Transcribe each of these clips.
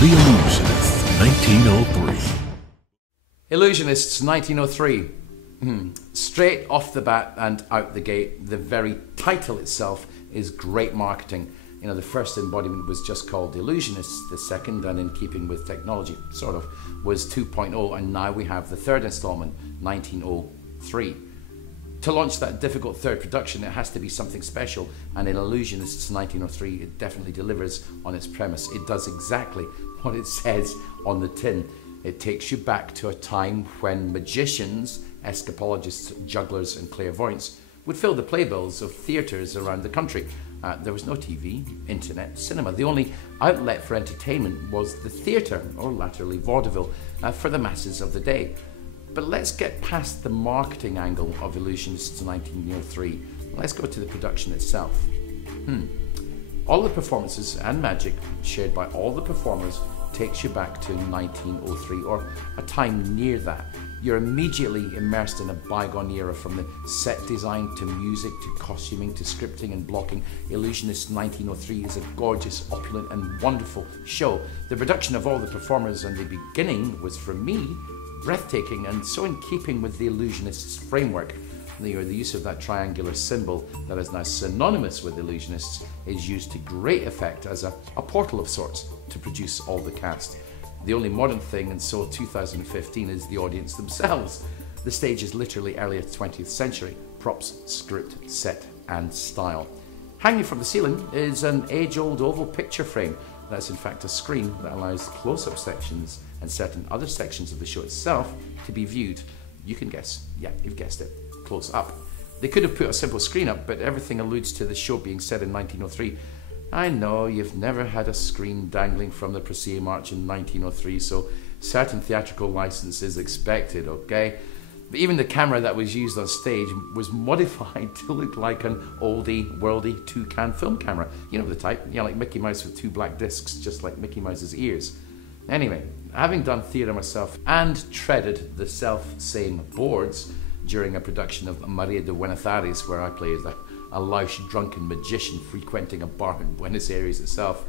The Illusionists, 1903. Illusionists, 1903. Straight off the bat and out the gate, the very title itself is great marketing. You know, the first embodiment was just called Illusionists, the second, and in keeping with technology, sort of, was 2.0, and now we have the third installment, 1903. To launch that difficult third production, it has to be something special, and in Illusionists 1903, it definitely delivers on its premise. It does exactly what it says on the tin. It takes you back to a time when magicians, escapologists, jugglers and clairvoyants would fill the playbills of theatres around the country. There was no TV, internet, cinema. The only outlet for entertainment was the theatre, or latterly vaudeville, for the masses of the day. But let's get past the marketing angle of Illusionists 1903. Let's go to the production itself. All the performances and magic shared by all the performers takes you back to 1903, or a time near that. You're immediately immersed in a bygone era, from the set design to music to costuming to scripting and blocking. Illusionists 1903 is a gorgeous, opulent and wonderful show. The production of all the performers and the beginning was, for me, breathtaking, and so in keeping with the Illusionists framework. The use of that triangular symbol that is now synonymous with Illusionists is used to great effect as a portal of sorts to produce all the cast. The only modern thing, and so 2015, is the audience themselves. The stage is literally earlier 20th century. Props, script, set and style. Hanging from the ceiling is an age-old oval picture frame. That's in fact a screen that allows close-up sections and certain other sections of the show itself to be viewed. You can guess. Yeah, you've guessed it. Close up. They could have put a simple screen up, but everything alludes to the show being set in 1903. I know you've never had a screen dangling from the Proscenium Arch in 1903, so certain theatrical license is expected, okay? But even the camera that was used on stage was modified to look like an oldie, worldy two-can film camera. You know the type, like Mickey Mouse with two black discs, just like Mickey Mouse's ears. Anyway, having done theatre myself and treaded the self-same boards during a production of Maria de Buenos Aires, where I played a louche drunken magician frequenting a bar in Buenos Aires itself,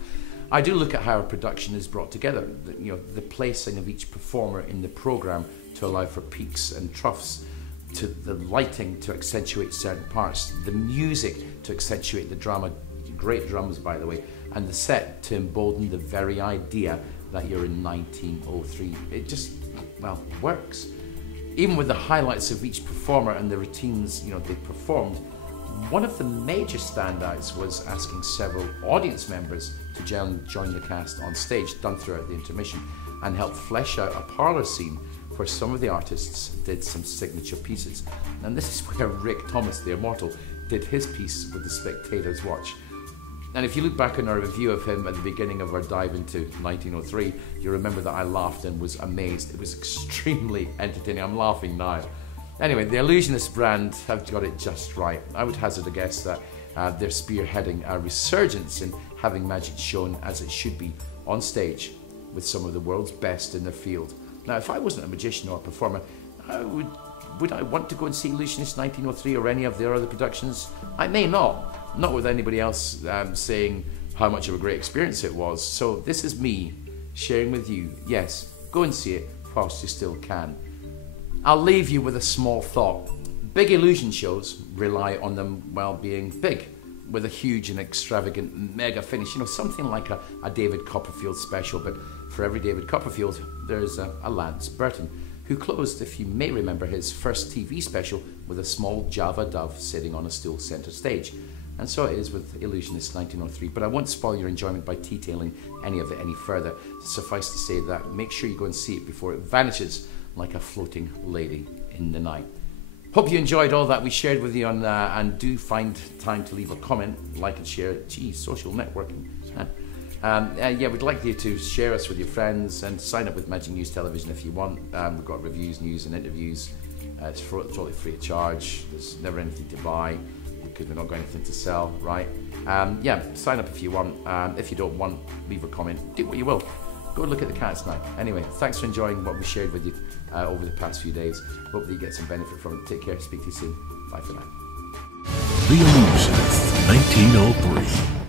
I do look at how a production is brought together, the placing of each performer in the programme to allow for peaks and troughs, to the lighting to accentuate certain parts, the music to accentuate the drama, great drums by the way, and the set to embolden the very idea that you're in 1903. It just, well, works. Even with the highlights of each performer and the routines they performed, one of the major standouts was asking several audience members to join the cast on stage, done throughout the intermission, and help flesh out a parlour scene where some of the artists did some signature pieces. And this is where Rick Thomas, the immortal, did his piece with the spectators watch. And if you look back on our review of him at the beginning of our dive into 1903, you remember that I laughed and was amazed. It was extremely entertaining. I'm laughing now. Anyway, the Illusionist brand have got it just right. I would hazard a guess that they're spearheading a resurgence in having magic shown as it should be on stage with some of the world's best in their field. Now, if I wasn't a magician or a performer, would I want to go and see Illusionists 1903 or any of their other productions? I may not. Not with anybody else saying how much of a great experience it was. So this is me sharing with you, yes, go and see it whilst you still can. I'll leave you with a small thought. Big illusion shows rely on them, well, being big, with a huge and extravagant mega finish, something like a David Copperfield special, but for every David Copperfield, there's a Lance Burton, who closed, if you may remember, his first TV special with a small Java dove sitting on a stool centre stage. And so it is with Illusionists 1903, but I won't spoil your enjoyment by detailing any of it any further. Suffice to say that make sure you go and see it before it vanishes like a floating lady in the night. Hope you enjoyed all that we shared with you on, and do find time to leave a comment, like and share. Geez, social networking. Yeah, we'd like you to share us with your friends and sign up with Magic News Television if you want. We've got reviews, news and interviews. It's totally free of charge. There's never anything to buy because we've not got anything to sell, right? Yeah, sign up if you want. If you don't want, leave a comment. Do what you will. Go and look at the cats now. Anyway, thanks for enjoying what we shared with you over the past few days. Hope that you get some benefit from it. Take care. Speak to you soon. Bye for now. The Illusionists, 1903.